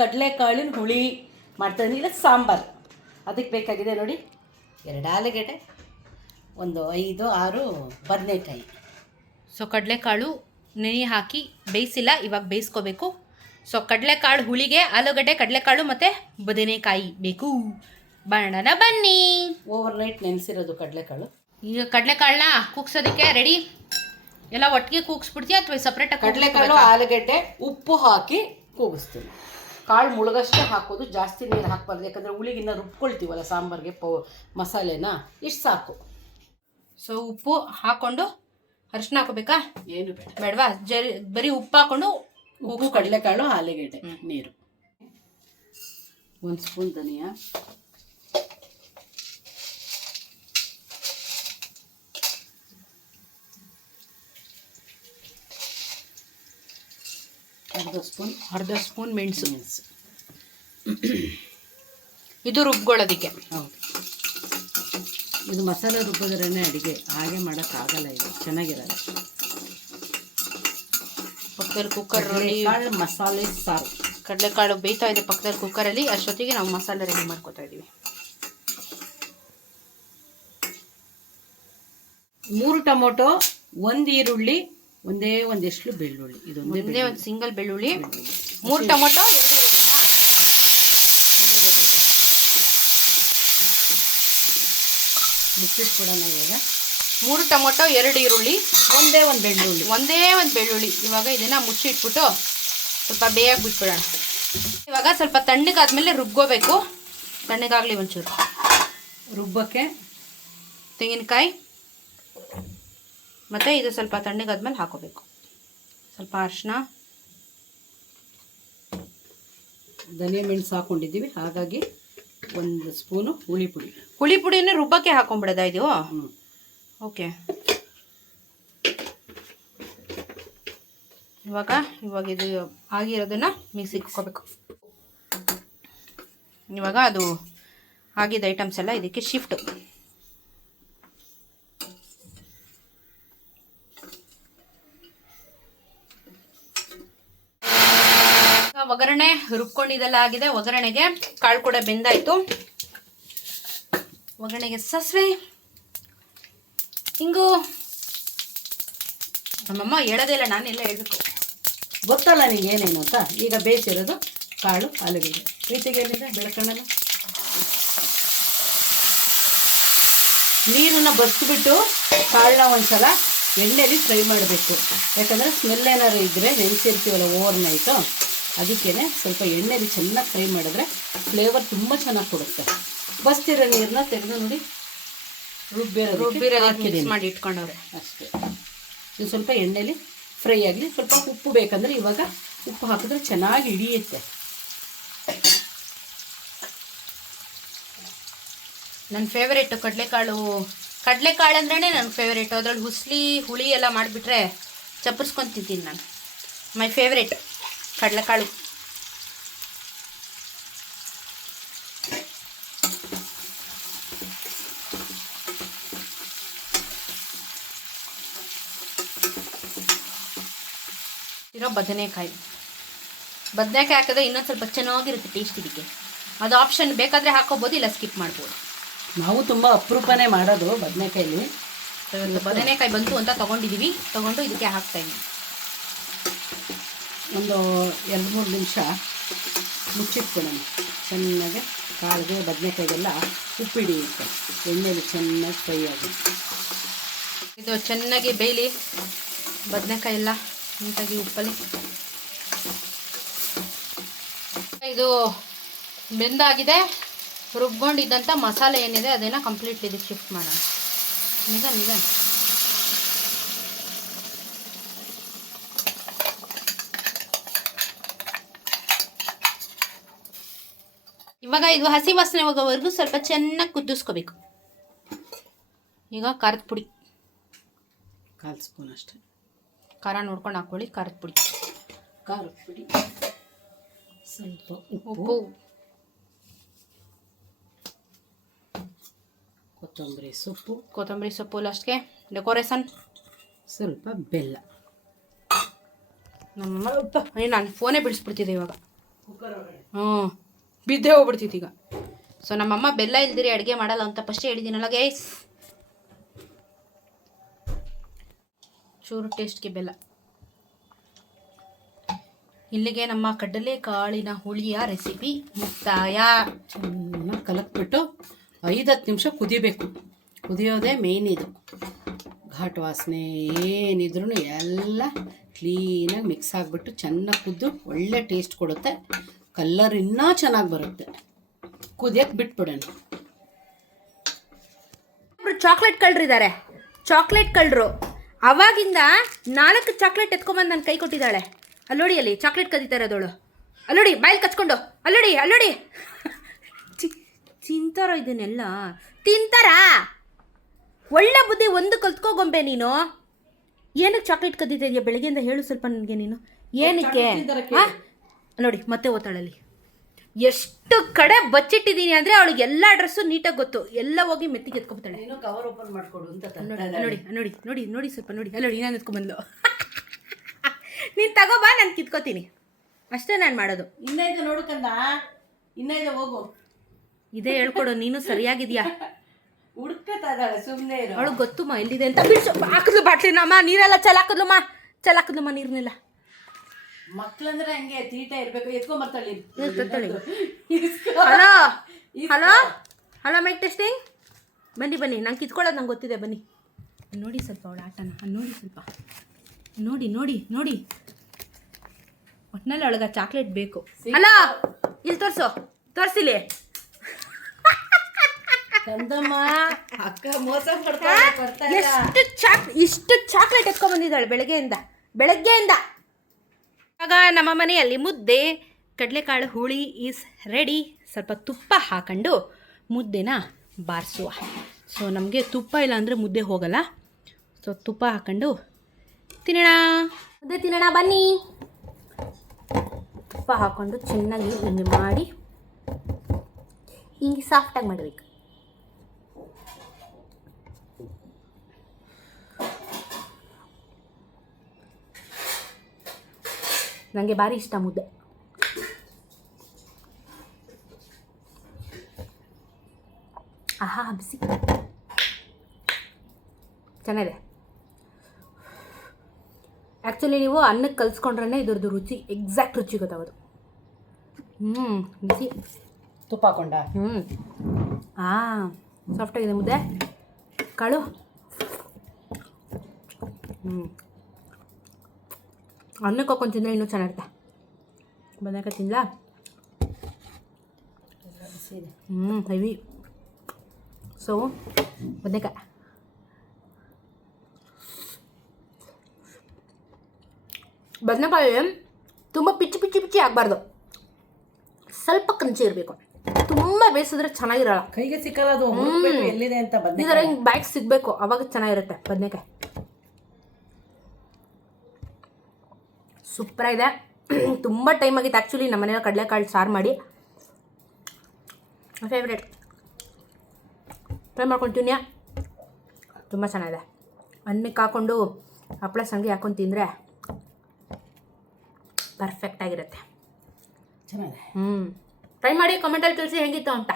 ಕಡಲೆಕಾಳಿನ ಹುಳಿ ಮಾಡ್ತಾಯಿದ್ದೀನಿ, ಇಲ್ಲ ಸಾಂಬಾರು. ಅದಕ್ಕೆ ಬೇಕಾಗಿದೆ ನೋಡಿ, 2 ಆಲೂಗಡ್ಡೆ, ಒಂದು 5-6 ಬದನೆಕಾಯಿ. ಸೊ ಕಡಲೆಕಾಳು ನೆನೆ ಹಾಕಿ ಬೇಯಿಸಿಲ್ಲ, ಇವಾಗ ಬೇಯಿಸ್ಕೋಬೇಕು. ಸೊ ಕಡಲೆಕಾಳು ಹುಳಿಗೆ ಆಲೂಗಡ್ಡೆ, ಕಡಲೆಕಾಳು ಮತ್ತು ಬದನೆಕಾಯಿ ಬೇಕು. ಮಾಡೋಣ ಬನ್ನಿ. ಓವರ್ ನೈಟ್ ನೆನೆಸಿರೋದು ಕಡಲೆಕಾಳು. ಈಗ ಕಡಲೆಕಾಳನ್ನ ಕೂಗ್ಸೋದಕ್ಕೆ ರೆಡಿ. ಎಲ್ಲ ಒಟ್ಟಿಗೆ ಕೂಗಿಸ್ಬಿಡ್ತೀಯ ಅಥವಾ ಸಪ್ರೇಟಾಗಿ? ಕಡಲೆಕಾಳು, ಆಲೂಗಡ್ಡೆ, ಉಪ್ಪು ಹಾಕಿ ಕೂಗಿಸ್ತೀನಿ. ಕಾಳು ಮುಳುಗಷ್ಟೇ ಹಾಕೋದು, ಜಾಸ್ತಿ ನೀರು ಹಾಕಬಾರ್ದು, ಯಾಕಂದರೆ ಹುಳಿಗಿನ್ನ ರುಬ್ಕೊಳ್ತೀವಲ್ಲ ಸಾಂಬಾರಿಗೆ ಮಸಾಲೆನ. ಇಷ್ಟು ಸಾಕು. ಸೊ ಉಪ್ಪು ಹಾಕ್ಕೊಂಡು ಅರಿಶಿನ ಹಾಕೋಬೇಕಾ? ಏನು ಬೇಡ, ಬೇಡವಾ? ಬರೀ ಉಪ್ಪು ಹಾಕ್ಕೊಂಡು ಉಪ್ಪು, ಕಡಲೆಕಾಳು, ಆಲೂಗಡ್ಡೆ, ನೀರು. 1 ಸ್ಪೂನ್ ಧನಿಯಾ, ಅರ್ಧ ಸ್ಪೂನ್ ಮೆಣಸು. ಇದು ರುಬ್ಕೊಳ್ಳೋದಕ್ಕೆ. ಹೌದು, ಇದು ಮಸಾಲೆ ರುಬ್ಬೋದ್ರೇ ಅಡುಗೆ, ಹಾಗೆ ಮಾಡೋಕ್ಕಾಗಲ್ಲ, ಇದು ಚೆನ್ನಾಗಿರಲ್ಲ. ಪಕ್ಕದಲ್ಲಿ ಕುಕ್ಕರ್ ಮಸಾಲೆ ಸಾರು. ಕಡಲೆಕಾಳು ಬೇಯ್ತಾ ಇದೆ ಪಕ್ಕದಲ್ಲಿ ಕುಕ್ಕರಲ್ಲಿ. ಅಷ್ಟೊತ್ತಿಗೆ ನಾವು ಮಸಾಲೆ ರೆಡಿ ಮಾಡ್ಕೊತಾ ಇದ್ದೀವಿ. 3 ಟೊಮೊಟೊ, 1 ಈರುಳ್ಳಿ, ಒಂದೆಷ್ಟು ಬೆಳ್ಳುಳ್ಳಿ. ಇದು ಒಂದೇ ಒಂದು ಸಿಂಗಲ್ ಬೆಳ್ಳುಳ್ಳಿ, 3 ಟೊಮೊಟೊ, 2 ಈರುಳ್ಳಿನಾ? ಮುಚ್ಚಿಸ್ಬಿಡೋಣ ಇವಾಗ. 3 ಟೊಮೊಟೊ, 2 ಈರುಳ್ಳಿ, ಒಂದೇ ಒಂದು ಬೆಳ್ಳುಳ್ಳಿ. ಇವಾಗ ಇದನ್ನ ಮುಚ್ಚಿಟ್ಬಿಟ್ಟು ಸ್ವಲ್ಪ ಬೇಯಕ್ಕೆ ಬಿಟ್ಬಿಡೋಣ. ಇವಾಗ ಸ್ವಲ್ಪ ತಣ್ಣಗಾದ್ಮೇಲೆ ರುಬ್ಕೋಬೇಕು. ತಣ್ಣಗಾಗಲಿ ಒಂಚೂರು. ರುಬ್ಬಕ್ಕೆ ತೆಂಗಿನಕಾಯಿ ಮತ್ತು ಇದು ಸ್ವಲ್ಪ ತಣ್ಣಗಾದ್ಮೇಲೆ ಹಾಕೋಬೇಕು. ಸ್ವಲ್ಪ ಅರಿಶಿನ, ಧನಿಯಾ ಮೆಣಸು ಹಾಕೊಂಡಿದ್ದೀವಿ, ಹಾಗಾಗಿ 1 ಸ್ಪೂನು ಹುಳಿ ಪುಡಿನ ರುಬ್ಬಕ್ಕೆ ಹಾಕೊಂಡ್ಬಿಡೋದಾ ಇದು? ಓಕೆ. ಇವಾಗ ಇದು ಆಗಿರೋದನ್ನು ಮಿಕ್ಸಿಗೆ ಹಾಕೋಬೇಕು. ಇವಾಗ ಅದು ಆಗಿದ್ದ ಐಟಮ್ಸ್ ಎಲ್ಲ ಇದಕ್ಕೆ ಶಿಫ್ಟ್. ಒಗ್ಗರಣೆ ರುಬ್ಕೊಂಡಿದ್ದೆಲ್ಲ ಆಗಿದೆ. ಒಗ್ಗರಣೆಗೆ ಕಾಳು ಕೂಡ ಬೆಂದಾಯಿತು. ಒಗ್ಗರಣೆಗೆ ಸಾಸಿವೆ, ಹಿಂಗು. ನಮ್ಮಮ್ಮ ಹೇಳೋದೇ ಇಲ್ಲ, ನಾನೆಲ್ಲ ಹೇಳ್ಬೇಕು. ಗೊತ್ತಲ್ಲ ನಿಂಗೆ ಏನೇನು ಅಂತ. ಈಗ ಬೇಯಿಸಿರೋದು ಕಾಳು, ಆಲೂಗಡ್ಡೆ. ಪ್ರೀತಿಗೆ ಏನಿದೆ ಬೆಳ್ಕೊಳ್ಳೋಣ. ನೀರನ್ನು ಬಸಿಬಿಟ್ಟು ಕಾಳನ್ನ ಒಂದ್ಸಲ ಎಣ್ಣೆಲಿ ಫ್ರೈ ಮಾಡಬೇಕು. ಯಾಕಂದರೆ ಸ್ಮೆಲ್ ಏನಾದ್ರು ಇದ್ದರೆ, ನೆನೆಸಿರ್ತೀವಲ್ಲ ಓವರ್ ನೈಟು, ಅದಕ್ಕೇ ಸ್ವಲ್ಪ ಎಣ್ಣೆಲಿ ಚೆನ್ನಾಗಿ ಫ್ರೈ ಮಾಡಿದ್ರೆ ಫ್ಲೇವರ್ ತುಂಬ ಚೆನ್ನಾಗಿ ಕೊಡುತ್ತೆ. ಬಸ್ತಿರೋ ನೀರನ್ನ ತೆಗೆದು ನೋಡಿ, ರುಬ್ಬಿರೋದು ಮಾಡಿ ಇಟ್ಕೊಂಡವ್ರೆ ಅಷ್ಟೇ. ಇದು ಸ್ವಲ್ಪ ಎಣ್ಣೆಲಿ ಫ್ರೈ ಆಗಲಿ. ಸ್ವಲ್ಪ ಉಪ್ಪು ಬೇಕಂದರೆ ಇವಾಗ ಉಪ್ಪು ಹಾಕಿದ್ರೆ ಚೆನ್ನಾಗಿ ಹಿಡಿಯುತ್ತೆ. ನನ್ನ ಫೇವರೇಟು ಕಡಲೆಕಾಳು ಅಂದ್ರೇ ನನ್ನ ಫೇವರೇಟು. ಅದ್ರಲ್ಲಿ ಹುಳಿ ಎಲ್ಲ ಮಾಡಿಬಿಟ್ರೆ ಚಪ್ಪರ್ಸ್ಕೊಂಡು ತಿಂತೀನಿ ನಾನು. ಮೈ ಫೇವ್ರೇಟ್ ಕಡಲೆಕಾಳು. ಇರೋ ಬದನೆಕಾಯಿ ಹಾಕಿದ್ರೆ ಇನ್ನೊಂದು ಸ್ವಲ್ಪ ಚೆನ್ನಾಗಿರುತ್ತೆ ಟೇಸ್ಟ್. ಇದಕ್ಕೆ ಅದು ಆಪ್ಷನ್, ಬೇಕಾದರೆ ಹಾಕೋಬೋದು, ಇಲ್ಲ ಸ್ಕಿಪ್ ಮಾಡ್ಬೋದು. ನಾವು ತುಂಬ ಅಪರೂಪನೇ ಮಾಡೋದು ಬದನೆಕಾಯಲ್ಲಿ. ಬದನೆಕಾಯಿ ಬಂತು ಅಂತ ತಗೊಂಡು ಇದಕ್ಕೆ ಹಾಕ್ತಾಯಿದ್ವಿ. ಒಂದು 2-3 ನಿಮಿಷ ಮುಚ್ಚಿಟ್ಕೊಳ್ಳೋಣ. ಚೆನ್ನಾಗಿ ಕಾಳಿಗೆ ಬದನೆಕಾಯಿಗೆಲ್ಲ ಉಪ್ಪು ಹಿಡಿಯುತ್ತೆ, ಎಣ್ಣೆಲಿ ಚೆನ್ನಾಗಿ ಫ್ರೈ ಆಗುತ್ತೆ. ಇದು ಚೆನ್ನಾಗಿ ಬೇಯಲಿ, ಬದನೆಕಾಯಿ ಎಲ್ಲ ನೀಟಾಗಿ ಉಪ್ಪಲ್ಲಿ. ಇದು ಬೆಂದಾಗಿದೆ. ರುಬ್ಕೊಂಡಿದ್ದಂಥ ಮಸಾಲೆ ಏನಿದೆ ಅದನ್ನು ಕಂಪ್ಲೀಟ್ಲಿ ಇದಕ್ಕೆ ಶಿಫ್ಟ್ ಮಾಡೋಣ. ನಿಧಾನ. ಇವಾಗ ಇದು ಹಸಿ ವಾಸನೆ ಹೋಗೋವರೆಗೂ ಸ್ವಲ್ಪ ಚೆನ್ನಾಗಿ ಕುದಿಸ್ಕೋಬೇಕು. ಈಗ ಖಾರದ ಪುಡಿ 1/4 ಸ್ಪೂನ್ ಅಷ್ಟೇ. ಖಾರ ನೋಡ್ಕೊಂಡು ಹಾಕ್ಕೊಳ್ಳಿ. ಖಾರದ ಪುಡಿ ಸ್ವಲ್ಪ ಉಪ್ಪು, ಕೊತ್ತಂಬರಿ ಸೊಪ್ಪು ಲಾಸ್ಟ್ಗೆ ಡೆಕೋರೇಷನ್, ಸ್ವಲ್ಪ ಬೆಲ್ಲ. ನಾನು ಫೋನೇ ಬಿಡಿಸ್ಬಿಡ್ತಿದ್ದೆ ಇವಾಗ. ಹ್ಞೂ ಬಿದ್ದೇ ಹೋಗ್ಬಿಡ್ತಿತ್ತು ಈಗ. ಸೊ ನಮ್ಮಮ್ಮ ಬೆಲ್ಲ ಇಲ್ದಿರಿ ಅಡುಗೆ ಮಾಡಲ್ಲ ಅಂತ ಫಸ್ಟೇ ಹೇಳಿದ್ದೀನಲ್ಲ ಗೈಸ್. ಚೂರು ಟೇಸ್ಟ್ಗೆ ಬೆಲ್ಲ. ಇಲ್ಲಿಗೆ ನಮ್ಮ ಕಡಲೆಕಾಳಿನ ಹುಳಿಯ ರೆಸಿಪಿ ಮುಕ್ತಾಯ. ಚೆನ್ನಾಗಿ ಕಲಕ್ಬಿಟ್ಟು 5-10 ನಿಮಿಷ ಕುದಿಬೇಕು. ಕುದಿಯೋದೇ ಮೇನ್ ಇದು. ಘಾಟ್ ವಾಸನೆ ಏನಿದ್ರು ಎಲ್ಲ ಕ್ಲೀನಾಗಿ ಮಿಕ್ಸ್ ಆಗಿಬಿಟ್ಟು ಚೆನ್ನಾಗಿ ಕುದ್ದು ಒಳ್ಳೆ ಟೇಸ್ಟ್ ಕೊಡುತ್ತೆ. ಕಲ್ಲರ್ ಇನ್ನೂ ಚೆನ್ನಾಗಿ ಬರುತ್ತೆ. ಕುದಿಯೋಕ್ಕೆ ಬಿಟ್ಬಿಡೋಣ. ಚಾಕ್ಲೇಟ್ ಕಳ್ಳರಿದ್ದಾರೆ, ಚಾಕ್ಲೇಟ್ ಕಳ್ಳರು. ಅವಾಗಿಂದ 4 ಚಾಕ್ಲೇಟ್ ಎತ್ಕೊಂಬಂದು ನನ್ನ ಕೈ ಕೊಟ್ಟಿದ್ದಾಳೆ. ಅಲ್ಲೋಡಿ, ಅಲ್ಲಿ ಚಾಕ್ಲೇಟ್ ಕದೀತಾ ಇರೋದವಳು. ಅಲ್ಲೋಡಿ, ಬಾಯಲ್ಲಿ ಕಚ್ಕೊಂಡು ಅಲ್ಲೋಡಿ. ತಿಂತಾರ ಇದನ್ನೆಲ್ಲ ತಿಂತಾರ. ಒಳ್ಳೆ ಬುದ್ಧಿ ಒಂದು ಕಲ್ತ್ಕೋಗೊಂಬೆ ನೀನು. ಏನಕ್ಕೆ ಚಾಕ್ಲೇಟ್ ಕದೀತಾ ಇದೆಯಾ ಬೆಳಗ್ಗೆಯಿಂದ? ಹೇಳು ಸ್ವಲ್ಪ ನನಗೆ ನೀನು. ಏನಕ್ಕೆ? ನೋಡಿ ಮತ್ತೆ ಓದ್ತಾಳಲ್ಲಿ. ಎಷ್ಟು ಕಡೆ ಬಚ್ಚಿಟ್ಟಿದ್ದೀನಿ ಅಂದರೆ ಅವಳಿಗೆ ಎಲ್ಲ ಡ್ರೆಸ್ಸು ನೀಟಾಗಿ ಗೊತ್ತು. ಎಲ್ಲ ಹೋಗಿ ಮೆತ್ತಿಗೆ ಎತ್ಕೊಬಿಡ್ತಾಳೆ. ನೀನು ಕವರ್ ಓಪನ್ ಮಾಡ್ಕೊಡು ಅಂತ ನೋಡಿ ಸ್ವಲ್ಪ ನೋಡಿ. ಅಲ್ಲೋಡಿ, ನಾನು ಎತ್ಕೊಂಬಂದು. ನೀನು ತಗೋಬಾ, ನಾನು ಕಿತ್ಕೋತೀನಿ. ಅಷ್ಟೇ ನಾನು ಮಾಡೋದು. ಇನ್ನೈದು ನೋಡ್ಕಂದ, ಇನ್ನೈದು ಹೋಗು. ಇದೇ ಹೇಳ್ಕೊಡು. ನೀನು ಸರಿಯಾಗಿದ್ಯಾ? ಹುಡ್ಕತಾ ಇದ್ದಾಳೆ, ಸುಮ್ಮನೆ ಇರು. ಅವಳು ಗೊತ್ತುಮ್ಮ ಎಲ್ಲಿದೆ ಅಂತ. ಬಿಡಿಸು, ಹಾಕಿದ್ಲು ಬಾಟ್ಲಿನಮ್ಮ. ನೀರೆಲ್ಲ ಚಲಾಕಿದ್ಲಮ್ಮ ನೀರನ್ನೆಲ್ಲ. ಮಕ್ಳಂದ್ರೆ ಹಂಗೆ ತೀಟ ಇರ್ಬೇಕು. ಎತ್ಕೊಂಬರ್ತಾಳೆ. Hello mic testing. ಬನ್ನಿ ನಂಗೆ ಕಿತ್ಕೊಳ್ಳೋದು ನಂಗೆ ಗೊತ್ತಿದೆ. ಬನ್ನಿ ನೋಡಿ ಸ್ವಲ್ಪ ಅವಳ ಆಟನ. ನೋಡಿ ಸ್ವಲ್ಪ ನೋಡಿ. ಒಟ್ಟಿನಲ್ಲಿ ಅವಳಿಗೆ ಚಾಕ್ಲೇಟ್ ಬೇಕು. ಅಲ್ಲ ಇಲ್ಲಿ ತೋರಿಸಿಲಿ. ಅಕ್ಕ ಮೋಸ ಇಷ್ಟು ಚಾಕ್ಲೇಟ್ ಎತ್ಕೊಂಡ್ ಬಂದಿದ್ದಾಳೆ ಬೆಳಗ್ಗೆಯಿಂದ. ಆಗ ನಮ್ಮ ಮನೆಯಲ್ಲಿ ಮುದ್ದೆ, ಕಡಲೆಕಾಳು ಹುಳಿ ಈಸ್ ರೆಡಿ. ಸ್ವಲ್ಪ ತುಪ್ಪ ಹಾಕೊಂಡು ಮುದ್ದೆನ ಬಾರಿಸುವ. ಸೊ ನಮಗೆ ತುಪ್ಪ ಇಲ್ಲ ಅಂದರೆ ಮುದ್ದೆ ಹೋಗಲ್ಲ. ಸೊ ತುಪ್ಪ ಹಾಕೊಂಡು ಮುದ್ದೆ ತಿನ್ನೋಣ ಬನ್ನಿ. ತುಪ್ಪ ಹಾಕ್ಕೊಂಡು ಚೆನ್ನಾಗಿ ಹಿಂಗೆ ಮಾಡಿ ಹಿಂಗೆ ಸಾಫ್ಟಾಗಿ ಮಾಡಬೇಕು. ನನಗೆ ಭಾರಿ ಇಷ್ಟ ಮುದ್ದೆ. ಆಹಾ ಬಿಸಿ ಚೆನ್ನಾಗಿದೆ. ಆ್ಯಕ್ಚುಲಿ ನೀವು ಅನ್ನಕ್ಕೆ ಕಲಿಸ್ಕೊಂಡ್ರೆ ಇದ್ರದ್ದು ರುಚಿ, ಎಕ್ಸಾಕ್ಟ್ ರುಚಿ ಗೊತ್ತಾಗೋದು. ಬಿಸಿ ತುಪ್ಪ ಹಾಕೊಂಡ. ಸಾಫ್ಟಾಗಿದೆ ಮುದ್ದೆ. ಕಾಳು ಅನ್ನಕ್ಕೆ ಹಾಕೊಂಡು ತಿಂದರೆ ಇನ್ನೂ ಚೆನ್ನಾಗಿರುತ್ತೆ. ಬದನೆಕಾಯಿ ತಿನ್ನಲಾ? ಹೆವಿ. ಸೊ ಬದನೆಕಾಯಿ ತುಂಬ ಪಿಚ್ಚಿ ಆಗಬಾರ್ದು. ಸ್ವಲ್ಪ ಕಂಚಿ ಇರಬೇಕು. ತುಂಬ ಬೇಯಿಸಿದ್ರೆ ಚೆನ್ನಾಗಿರಲ್ಲ. ಕೈಗೆ ಸಿಕ್ಕಲ್ಲ ಅದು. ಎಲ್ಲಿದೆ ಅಂತ ಈ ಥರ ಹಿಂಗೆ ಬ್ಯಾಗ್ ಸಿಗಬೇಕು, ಅವಾಗ ಚೆನ್ನಾಗಿರುತ್ತೆ ಬದನೆಕಾಯಿ. ಸೂಪರಾಗಿದೆ. ತುಂಬ ಟೈಮ್ ಆಗಿತ್ತು ಆ್ಯಕ್ಚುಲಿ ನಮ್ಮ ಮನೆಯಲ್ಲಿ ಕಡಲೆಕಾಳು ಸಾರು ಮಾಡಿ. ಫೇವ್ರೇಟ್. ಟ್ರೈ ಮಾಡ್ಕೊಳ್ತೀನಿ. ತುಂಬ ಚೆನ್ನಾಗಿದೆ. ಅನ್ನಕ್ಕೆ ಹಾಕ್ಕೊಂಡು ಹಪ್ಪಳ ಸಂಡಿಗೆ ಹಾಕ್ಕೊಂಡು ತಿಂದರೆ ಪರ್ಫೆಕ್ಟಾಗಿರುತ್ತೆ. ಚೆನ್ನಾಗಿದೆ. ಟ್ರೈ ಮಾಡಿ, ಕಮೆಂಟಲ್ಲಿ ತಿಳಿಸಿ ಹೆಂಗಿತ್ತು ಅಂತ.